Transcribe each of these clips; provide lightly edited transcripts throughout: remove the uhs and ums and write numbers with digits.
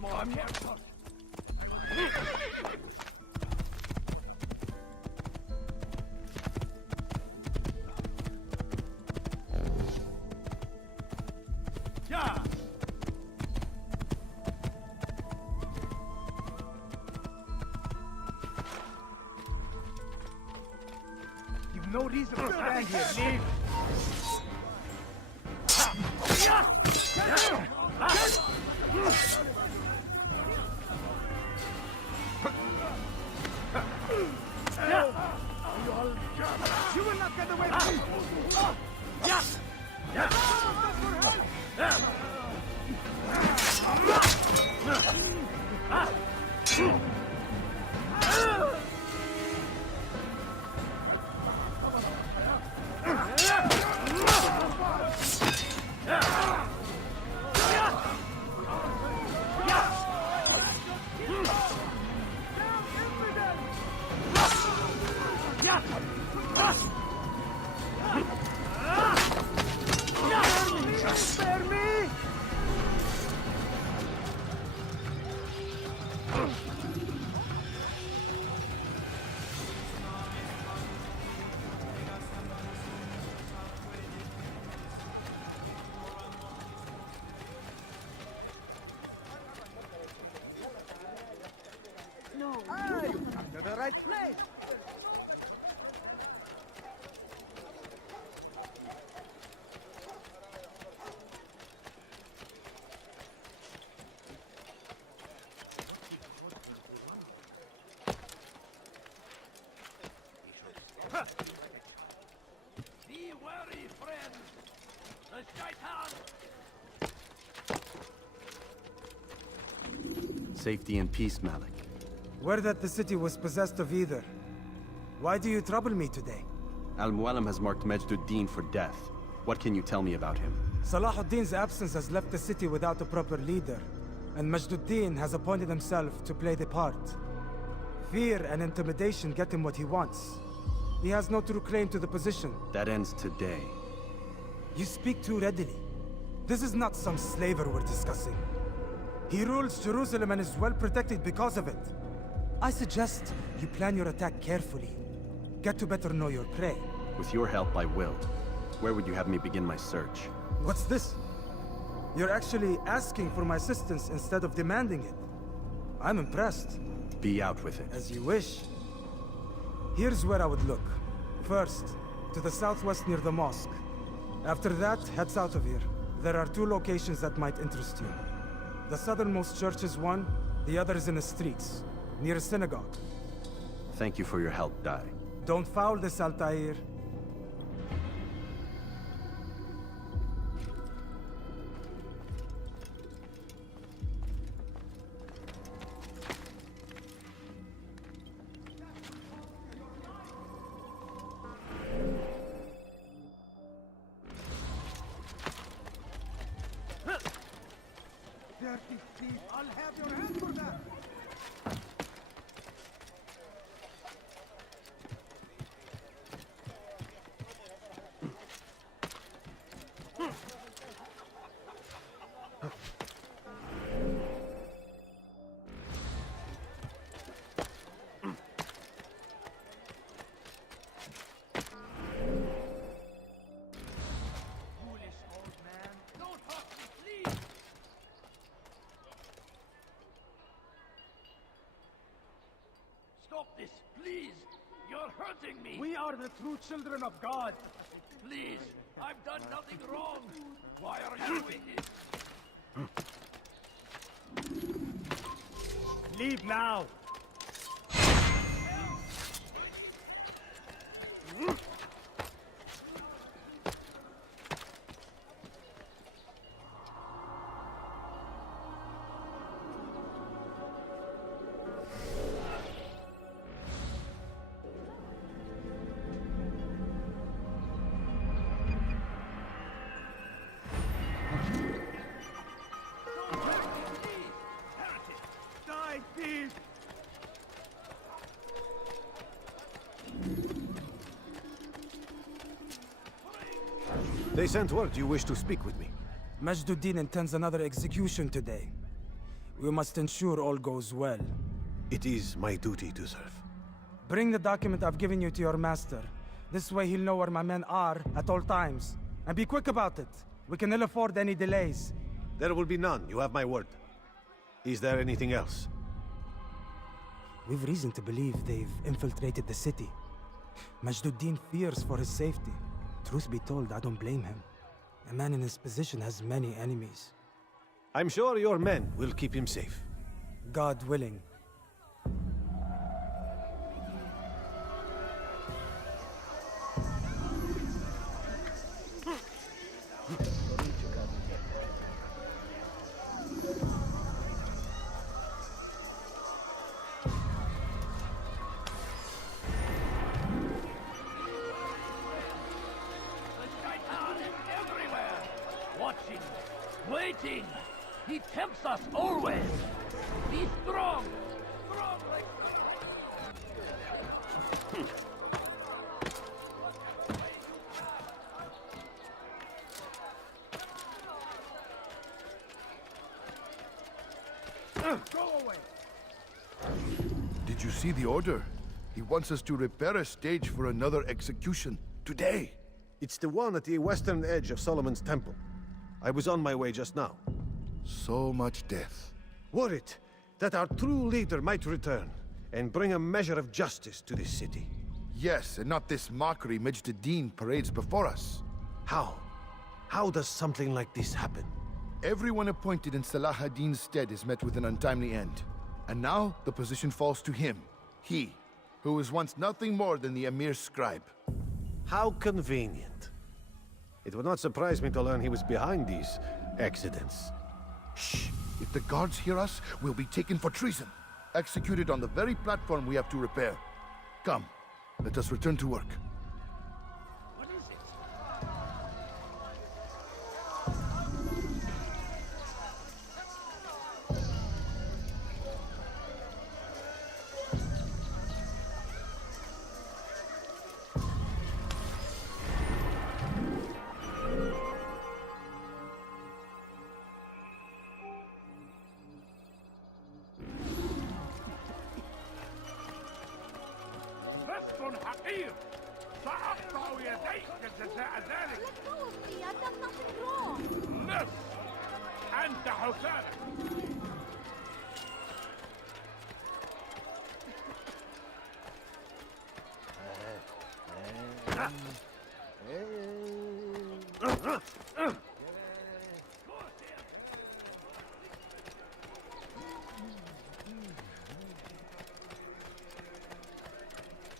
more careful. Yeah. You've no reason to stand here. Leave. You will not get away from me! Spare me! No, you come to the right place. Be wary, friend. The shaitan. Safety and peace, Malik. Word that the city was possessed of either. Why do you trouble me today? Al-Mualim has marked Majduddin for death. What can you tell me about him? Salahuddin's absence has left the city without a proper leader, and Majduddin has appointed himself to play the part. Fear and intimidation get him what he wants. He has no true claim to the position. That ends today. You speak too readily. This is not some slaver we're discussing. He rules Jerusalem and is well protected because of it. I suggest you plan your attack carefully. Get to better know your prey. With your help, I will. Where would you have me begin my search? What's this? You're actually asking for my assistance instead of demanding it. I'm impressed. Be out with it. As you wish. Here's where I would look. First, to the southwest near the mosque. After that, head south of here. There are two locations that might interest you. The southernmost church is one, the other is in the streets, near a synagogue. Thank you for your help, Dai. Don't foul this, Altair. Dirty thief! I'll have your hand for that! Foolish old man! Don't hurt me, please! Stop this, please! You're hurting me! We are the true children of God! Please! I've done nothing wrong! Why are you doing this? Leave now! Die, thief! They sent word you wish to speak with me. Majduddin intends another execution today. We must ensure all goes well. It is my duty to serve. Bring the document I've given you to your master. This way he'll know where my men are at all times. And be quick about it. We can ill afford any delays. There will be none, you have my word. Is there anything else? We've reason to believe they've infiltrated the city. Majduddin fears for his safety. Truth be told, I don't blame him. A man in his position has many enemies. I'm sure your men will keep him safe. God willing. Waiting! He tempts us always! Be strong! Strong like... Go away! Did you see the order? He wants us to repair a stage for another execution. Today! It's the one at the western edge of Solomon's temple. I was on my way just now. So much death. Worried that our true leader might return and bring a measure of justice to this city. Yes, and not this mockery Majduddin parades before us. How? How does something like this happen? Everyone appointed in Salah ad-Din's stead is met with an untimely end. And now, the position falls to him. He, who was once nothing more than the Emir's scribe. How convenient. It would not surprise me to learn he was behind these accidents. Shh! If the guards hear us, we'll be taken for treason. Executed on the very platform we have to repair. Come, let us return to work. What is it? حقير سأقطع يديك جزاء ذلك. Let go of me, I've done nothing wrong. نص أنت حسالك.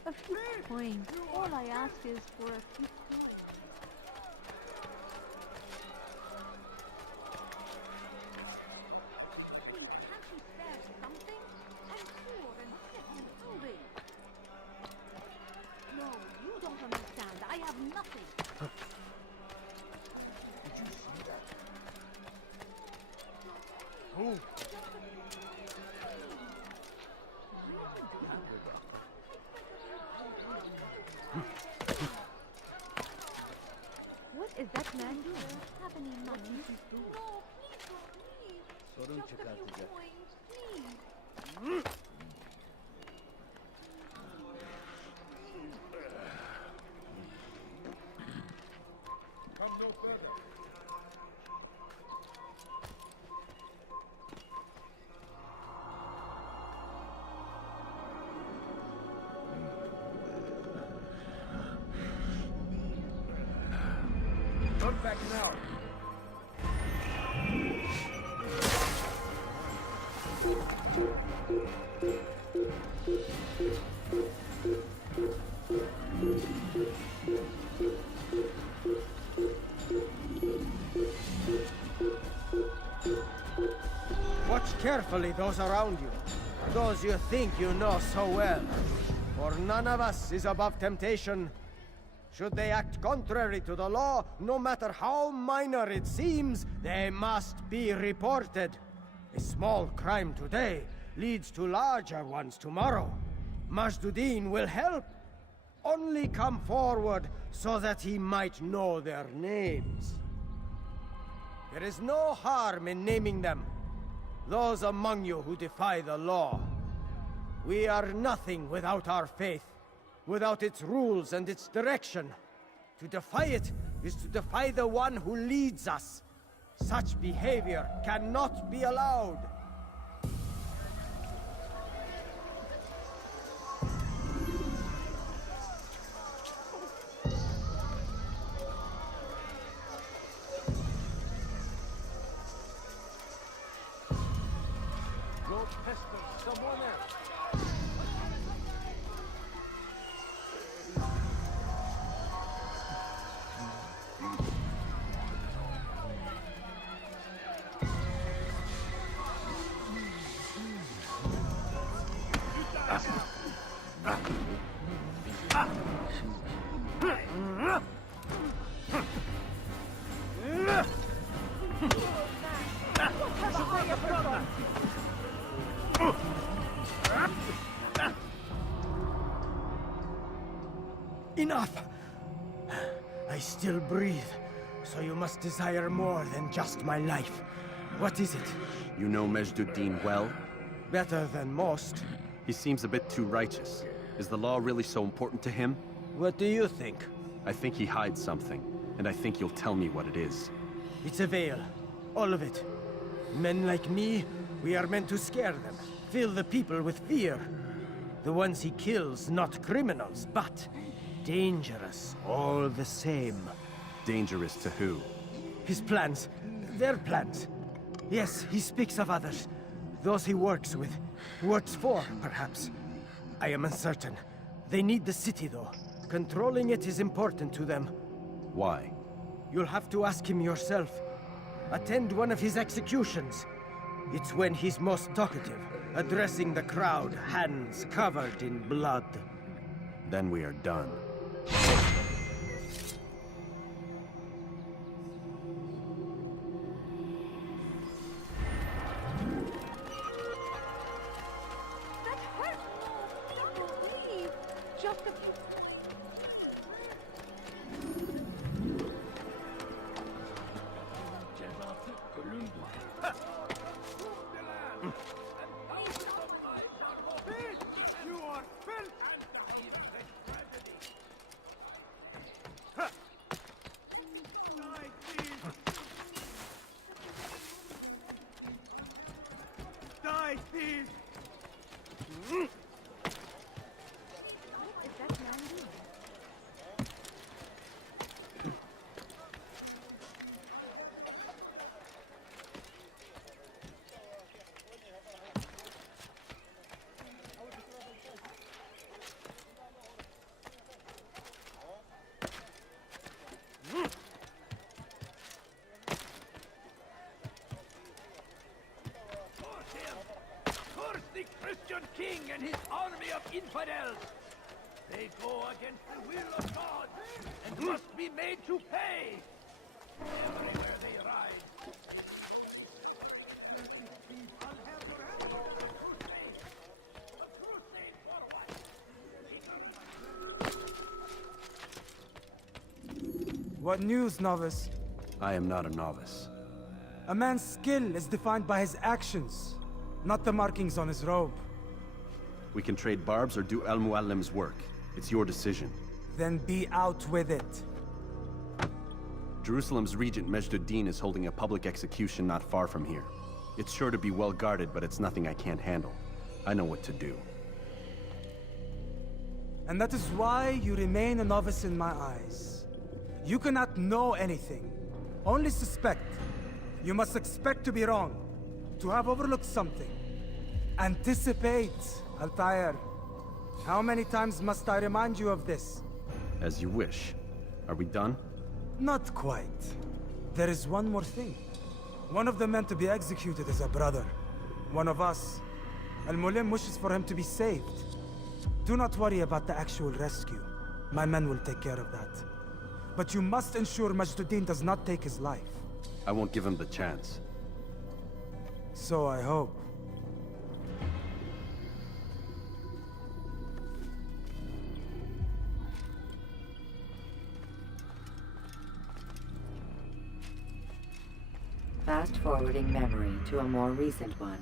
A few coins. All I ask is for a few coins. Please, can't you spare something? I'm poor and sick and hungry. No, you don't understand. I have nothing. Did you see that? Who? What is that man doing? Have any money? No, please, Sorun just a few çıkartacak. coins, please. Come no further. Come back now. Watch carefully those around you, those you think you know so well. For none of us is above temptation. Should they act contrary to the law, no matter how minor it seems, they must be reported. A small crime today leads to larger ones tomorrow. Majduddin will help. Only come forward so that he might know their names. There is no harm in naming them. those among you who defy the law. We are nothing without our faith, without its rules and its direction. To defy it is to defy the one who leads us. Such behavior cannot be allowed. Go pester someone else. Enough! I still breathe, so you must desire more than just my life. What is it? You know Majd-ud-Din well? Better than most. He seems a bit too righteous. Is the law really so important to him? What do you think? I think he hides something, and I think you'll tell me what it is. It's a veil. All of it. Men like me, we are meant to scare them. Fill the people with fear. The ones he kills, not criminals, but dangerous all the same. Dangerous to who? His plans. Their plans. Yes, he speaks of others. Those he works with. Works for, perhaps. I am uncertain. They need the city, though. Controlling it is important to them. Why? You'll have to ask him yourself. Attend one of his executions. It's when he's most talkative, addressing the crowd, hands covered in blood. Then we are done. That hurt! Don't leave! Just a few... You are filth! Die, thief! What is that man doing? Curse the Christian king and his army of infidels! They go against the will of God and must be made to pay! Everywhere they ride. I'll have your help. A crusade! A crusade for what? What news, novice? I am not a novice. A man's skill is defined by his actions, not the markings on his robe. We can trade barbs or do Al-Muallim's work. It's your decision. Then be out with it. Jerusalem's Regent Majd-ud-Din is holding a public execution not far from here. It's sure to be well guarded, but it's nothing I can't handle. I know what to do. And that is why you remain a novice in my eyes. You cannot know anything, only suspect. You must expect to be wrong, to have overlooked something. Anticipate, Altair. How many times must I remind you of this? As you wish. Are we done? Not quite. There is one more thing. One of the men to be executed is a brother. One of us. Al-Mulim wishes for him to be saved. Do not worry about the actual rescue. My men will take care of that. But you must ensure Majd-ud-Din does not take his life. I won't give him the chance. So I hope. Fast forward. forwarding memory to a more recent one.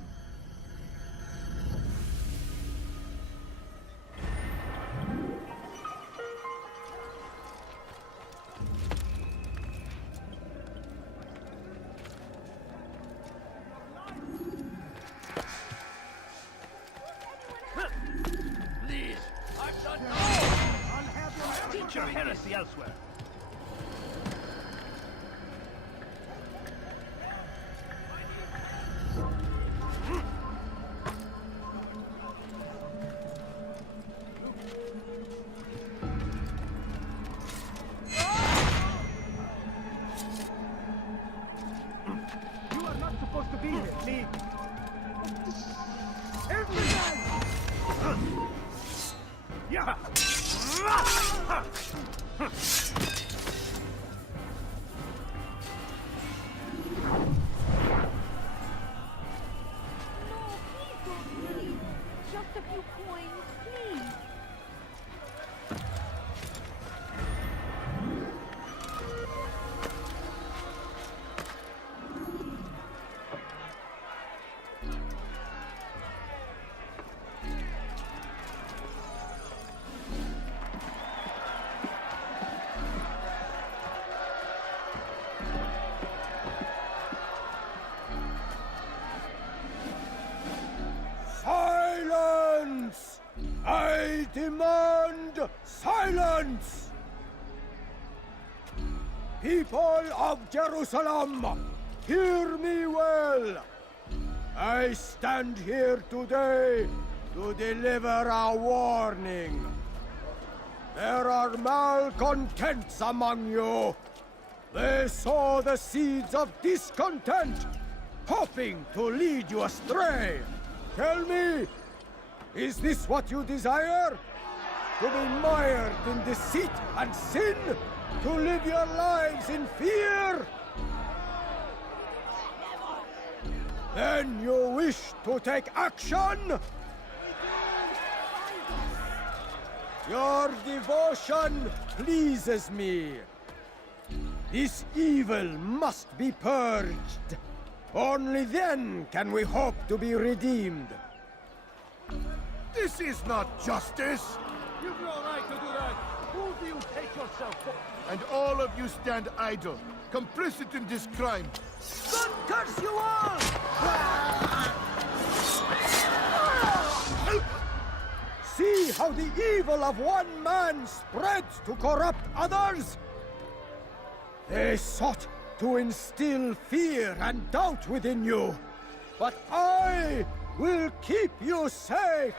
Please, I've done no! Teach your heresy elsewhere. You are not supposed to be here, Lee. Yeah! No, please don't leave. Just a few coins, please. Silence! I demand silence! People of Jerusalem, hear me well. I stand here today to deliver a warning. There are malcontents among you. They sow the seeds of discontent, hoping to lead you astray. Tell me, is this what you desire? To be mired in deceit and sin? To live your lives in fear? Then you wish to take action? Your devotion pleases me. This evil must be purged. Only then can we hope to be redeemed. This is not justice! You've no right to do that! Who do you take yourself for? And all of you stand idle, complicit in this crime. God curse you all! See how the evil of one man spreads to corrupt others? They sought to instill fear and doubt within you, but I will keep you safe.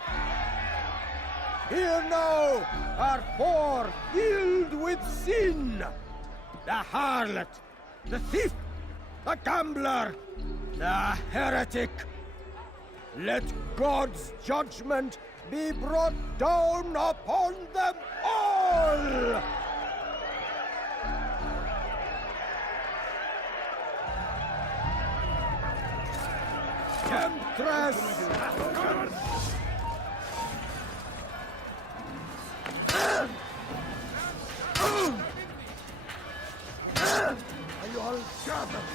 Here now are four filled with sin. The harlot, the thief, the gambler, the heretic. Let God's judgment be brought down upon them all! Temptress! Are you all gathered?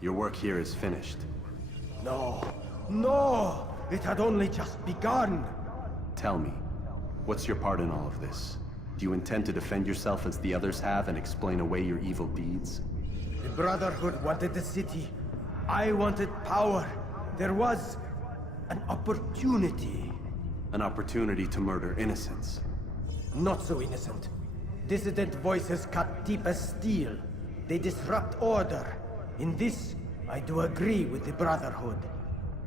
Your work here is finished. No, no! It had only just begun! Tell me, what's your part in all of this? Do you intend to defend yourself as the others have and explain away your evil deeds? The Brotherhood wanted the city. I wanted power. There was an opportunity. An opportunity to murder innocents. Not so innocent. Dissident voices cut deep as steel. They disrupt order. In this, I do agree with the Brotherhood.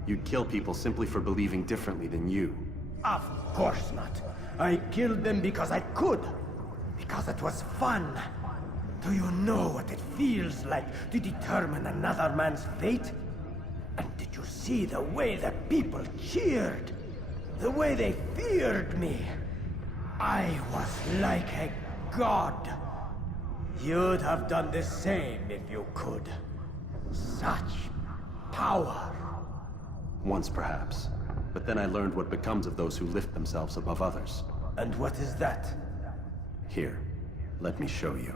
You'd kill people simply for believing differently than you. Of course not. I killed them because I could. Because it was fun. Do you know what it feels like to determine another man's fate? And did you see the way the people cheered? The way they feared me? I was like a god. You'd have done the same if you could. Such power. Once perhaps. But then I learned what becomes of those who lift themselves above others. And what is that? Here, let me show you.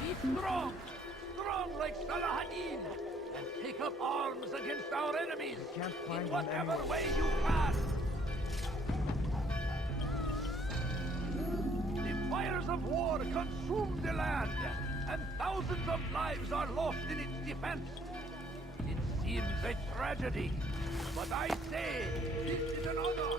Be strong! Strong like Salahadin! And take up arms against our enemies! In whatever way you can! The fires of war consume the land, and thousands of lives are lost in its defense. It seems a tragedy, but I say this is an honor.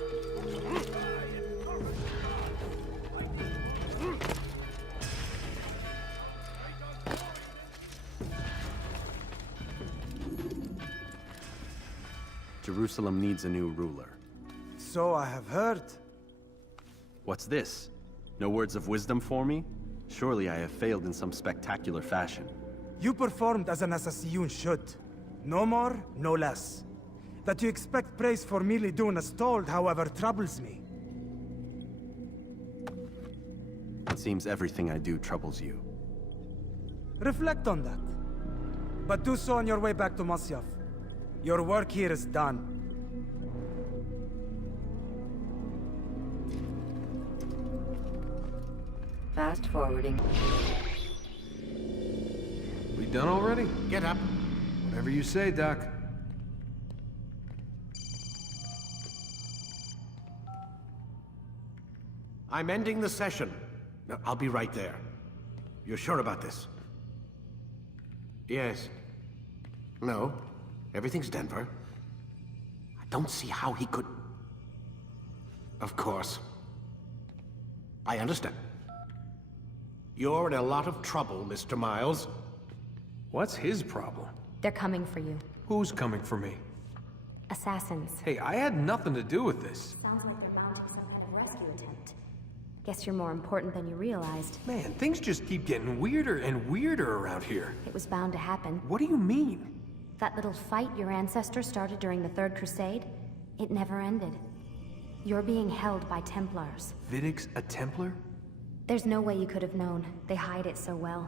Jerusalem needs a new ruler. So I have heard. What's this? No words of wisdom for me? Surely I have failed in some spectacular fashion. You performed as an assassin should. No more, no less. That you expect praise for merely doing as told, however, troubles me. It seems everything I do troubles you. Reflect on that. But do so on your way back to Masyaf. Your work here is done. Fast forwarding. We done already? Get up. Whatever you say, Doc. I'm ending the session. No, I'll be right there. You're sure about this? Yes. No. Everything's Denver. I don't see how he could... Of course. I understand. You're in a lot of trouble, Mr. Miles. What's his problem? They're coming for you. Who's coming for me? Assassins. Hey, I had nothing to do with this. Sounds like they're mounting some kind of rescue attempt. Guess you're more important than you realized. Man, things just keep getting weirder and weirder around here. It was bound to happen. What do you mean? That little fight your ancestors started during the Third Crusade, it never ended. You're being held by Templars. Vidic's a Templar? There's no way you could have known. They hide it so well.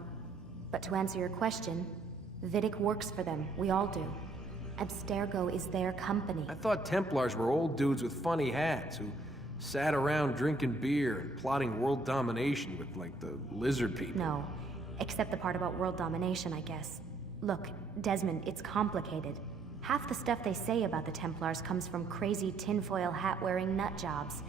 But to answer your question, Vidic works for them. We all do. Abstergo is their company. I thought Templars were old dudes with funny hats who sat around drinking beer and plotting world domination with, like, the lizard people. No. Except the part about world domination, I guess. Look, Desmond, it's complicated. Half the stuff they say about the Templars comes from crazy tinfoil hat-wearing nut jobs.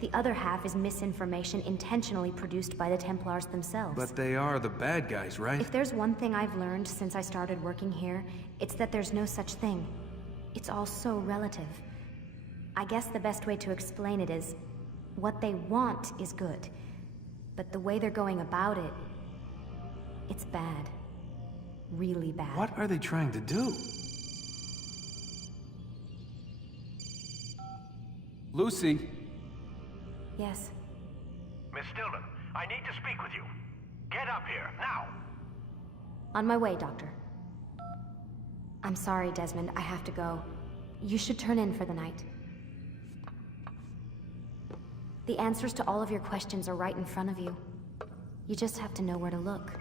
The other half is misinformation intentionally produced by the Templars themselves. But they are the bad guys, right? If there's one thing I've learned since I started working here, it's that there's no such thing. It's all so relative. I guess the best way to explain it is, what they want is good. But the way they're going about it, it's bad. Really bad. What are they trying to do? Lucy? Yes. Miss Stillman, I need to speak with you. Get up here, now! On my way, Doctor. I'm sorry, Desmond. I have to go. You should turn in for the night. The answers to all of your questions are right in front of you. You just have to know where to look.